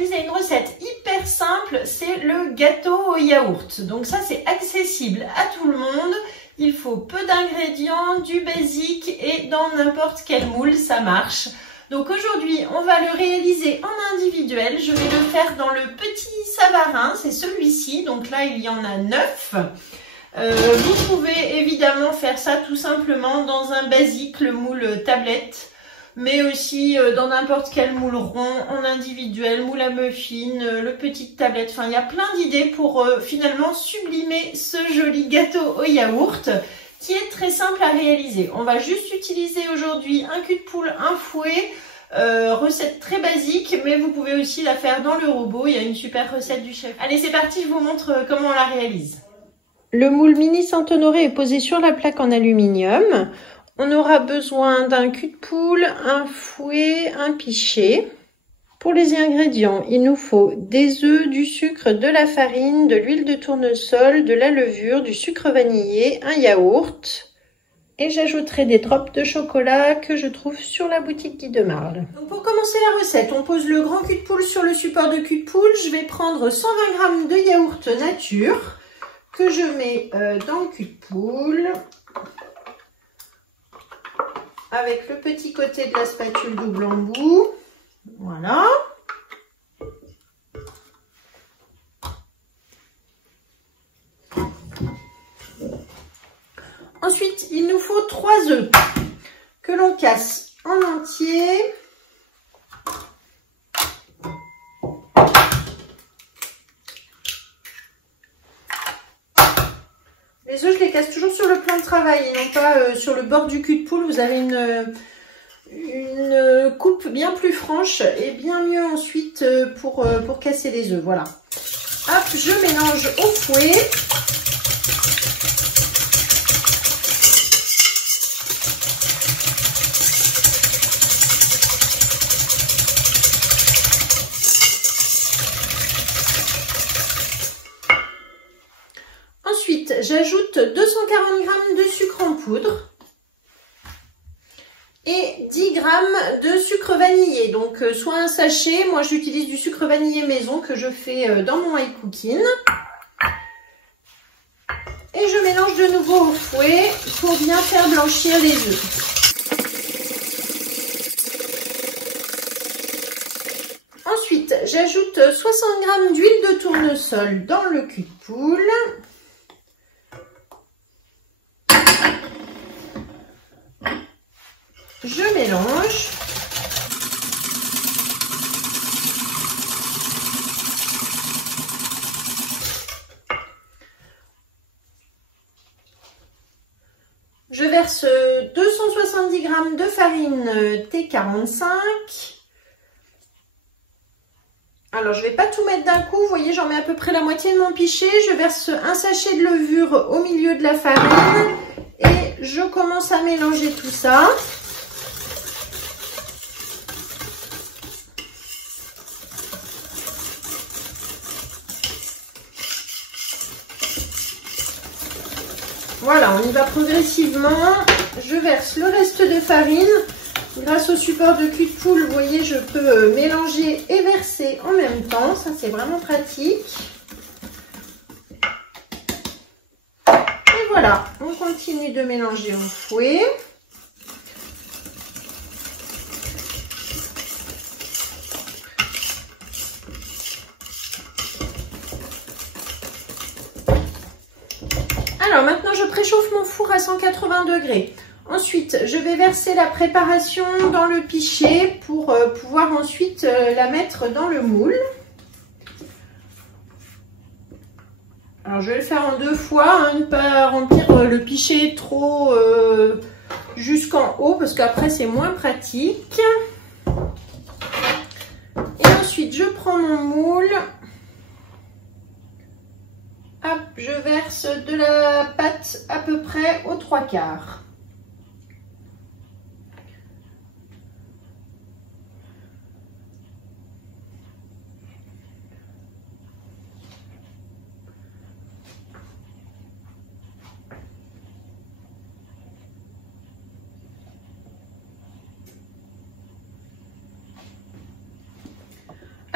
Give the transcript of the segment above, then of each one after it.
réaliser une recette hyper simple, c'est le gâteau au yaourt. Donc ça, c'est accessible à tout le monde. Il faut peu d'ingrédients, du basique et dans n'importe quel moule, ça marche. Donc aujourd'hui, on va le réaliser en individuel. Je vais le faire dans le petit Savarin, c'est celui-ci. Donc là, il y en a 9. Vous pouvez évidemment faire ça tout simplement dans un basique, le moule tablette, mais aussi dans n'importe quel moule rond, en individuel, moule à muffins, le petit tablette. Enfin, il y a plein d'idées pour finalement sublimer ce joli gâteau au yaourt qui est très simple à réaliser. On va juste utiliser aujourd'hui un cul de poule, un fouet, recette très basique, mais vous pouvez aussi la faire dans le robot. Il y a une super recette du chef. Allez, c'est parti, je vous montre comment on la réalise. Le moule mini Saint-Honoré est posé sur la plaque en aluminium. On aura besoin d'un cul de poule, un fouet, un pichet. Pour les ingrédients, il nous faut des œufs, du sucre, de la farine, de l'huile de tournesol, de la levure, du sucre vanillé, un yaourt. Et j'ajouterai des drops de chocolat que je trouve sur la boutique Guy de Marle. Donc pour commencer la recette, on pose le grand cul de poule sur le support de cul de poule. Je vais prendre 120 g de yaourt nature que je mets dans le cul de poule avec le petit côté de la spatule double embout. Voilà. Ensuite, il nous faut 3 œufs que l'on casse en entier. Les œufs, je les casse toujours sur le plan de travail et non pas sur le bord du cul de poule. Vous avez une coupe bien plus franche et bien mieux ensuite pour casser les œufs. Voilà. Hop, je mélange au fouet. Ensuite, j'ajoute 240 g de sucre en poudre et 10 g de sucre vanillé. Donc, soit un sachet, moi j'utilise du sucre vanillé maison que je fais dans mon iCooking. Et je mélange de nouveau au fouet pour bien faire blanchir les œufs. Ensuite, j'ajoute 60 g d'huile de tournesol dans le cul de poule. Je mélange. Je verse 270 g de farine T45. Alors, je ne vais pas tout mettre d'un coup. Vous voyez, j'en mets à peu près la moitié de mon pichet. Je verse un sachet de levure au milieu de la farine et je commence à mélanger tout ça. Voilà, on y va progressivement. Je verse le reste de farine. Grâce au support de cul de poule, vous voyez, je peux mélanger et verser en même temps. Ça, c'est vraiment pratique. Et voilà, on continue de mélanger au fouet. Alors maintenant, je préchauffe mon four à 180 degrés. Ensuite, je vais verser la préparation dans le pichet pour pouvoir ensuite la mettre dans le moule. Alors, je vais le faire en 2 fois, hein, ne pas remplir le pichet trop jusqu'en haut parce qu'après, c'est moins pratique. Et ensuite, je prends mon moule. Hop, je verse de la pâte à peu près aux 3/4.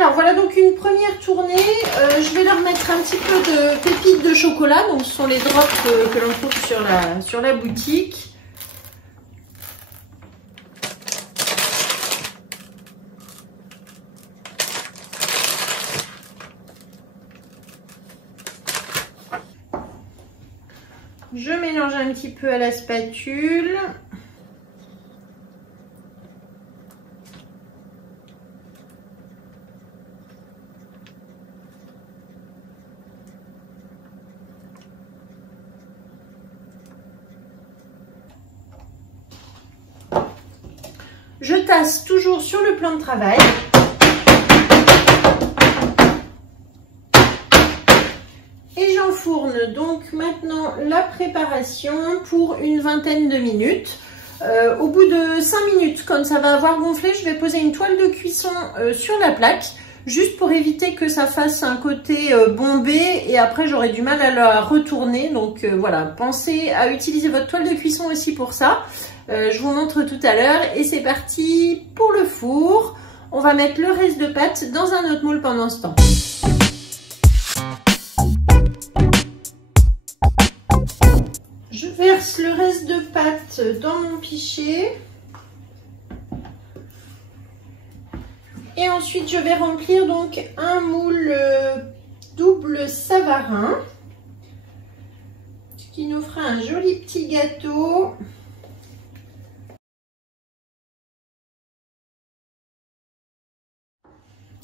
Alors voilà donc une première tournée, je vais leur mettre un petit peu de pépites de chocolat, donc ce sont les drops que l'on trouve sur la boutique. Je mélange un petit peu à la spatule. Je tasse toujours sur le plan de travail. Et j'enfourne donc maintenant la préparation pour une vingtaine de minutes. Au bout de 5 minutes, quand ça va avoir gonflé, je vais poser une toile de cuisson sur la plaque, juste pour éviter que ça fasse un côté bombé et après j'aurai du mal à la retourner. Donc voilà, pensez à utiliser votre toile de cuisson aussi pour ça. Je vous montre tout à l'heure et c'est parti pour le four. On va mettre le reste de pâte dans un autre moule pendant ce temps. Je verse le reste de pâte dans mon pichet. Et ensuite, je vais remplir donc un moule double Savarin, ce qui nous fera un joli petit gâteau.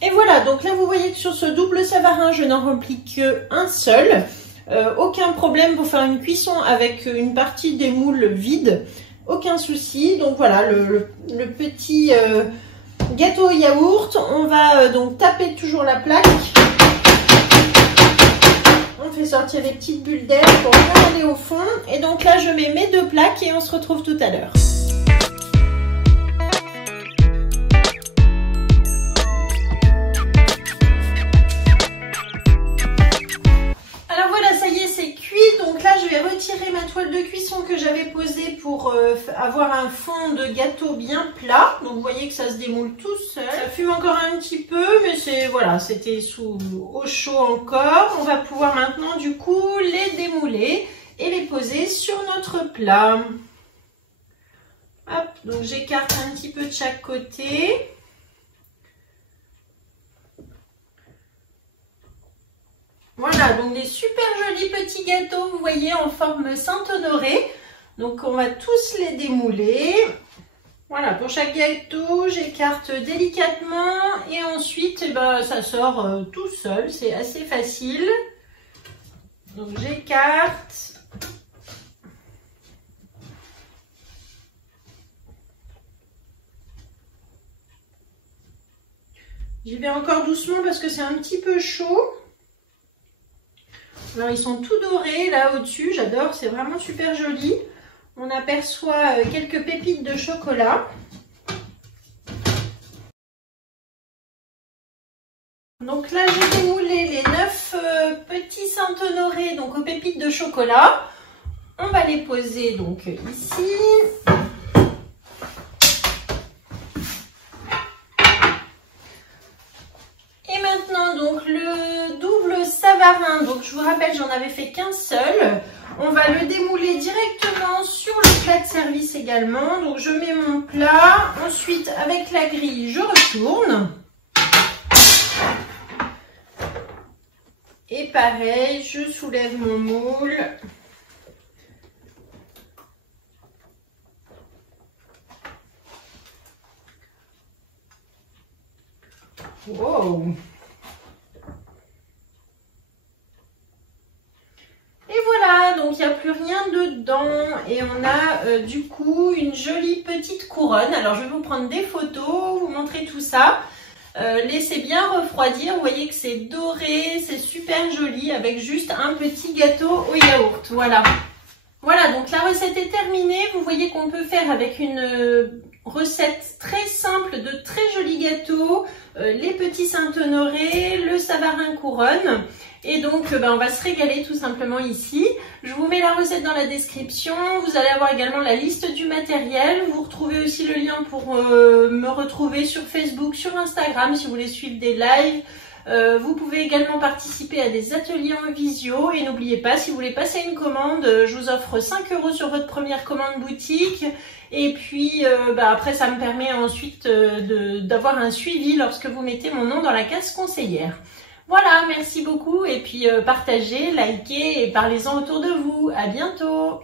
Et voilà, donc là vous voyez que sur ce double Savarin, je n'en remplis qu'un seul. Aucun problème pour faire une cuisson avec une partie des moules vides, aucun souci. Donc voilà, le petit gâteau au yaourt. On va donc taper toujours la plaque. On fait sortir les petites bulles d'air pour bien aller au fond. Et donc là, je mets mes 2 plaques et on se retrouve tout à l'heure. Retirer ma toile de cuisson que j'avais posée pour avoir un fond de gâteau bien plat. Donc vous voyez que ça se démoule tout seul. Ça fume encore un petit peu, mais c'est voilà, c'était au chaud encore. On va pouvoir maintenant du coup les démouler et les poser sur notre plat. Hop, donc j'écarte un petit peu de chaque côté. Voilà, donc des super jolis petits gâteaux, vous voyez, en forme Saint-Honoré. Donc on va tous les démouler. Voilà, pour chaque gâteau, j'écarte délicatement et ensuite, eh ben, ça sort tout seul, c'est assez facile. Donc j'écarte. J'y vais encore doucement parce que c'est un petit peu chaud. Alors ils sont tout dorés là au-dessus, j'adore, c'est vraiment super joli. On aperçoit quelques pépites de chocolat. Donc là j'ai démoulé les 9 petits Saint-Honoré donc aux pépites de chocolat. On va les poser donc ici. Et maintenant donc le double Savarin, donc je vous rappelle j'en avais fait qu'un seul. On va le démouler directement sur le plat de service également. Donc je mets mon plat, ensuite avec la grille je retourne. Et pareil, je soulève mon moule. Wow! Et voilà, donc il n'y a plus rien dedans et on a du coup une jolie petite couronne. Alors je vais vous prendre des photos, vous montrer tout ça. Laissez bien refroidir, vous voyez que c'est doré, c'est super joli avec juste un petit gâteau au yaourt. Voilà. Voilà, donc la recette est terminée. Vous voyez qu'on peut faire avec une recette très simple de très jolis gâteaux, les petits Saint-Honoré, le Savarin couronne. Et donc, on va se régaler tout simplement ici. Je vous mets la recette dans la description. Vous allez avoir également la liste du matériel. Vous retrouvez aussi le lien pour me retrouver sur Facebook, sur Instagram si vous voulez suivre des lives. Vous pouvez également participer à des ateliers en visio. Et n'oubliez pas, si vous voulez passer une commande, je vous offre 5 € sur votre première commande boutique. Et puis, après, ça me permet ensuite d'avoir un suivi lorsque vous mettez mon nom dans la case conseillère. Voilà, merci beaucoup et puis partagez, likez et parlez-en autour de vous. À bientôt!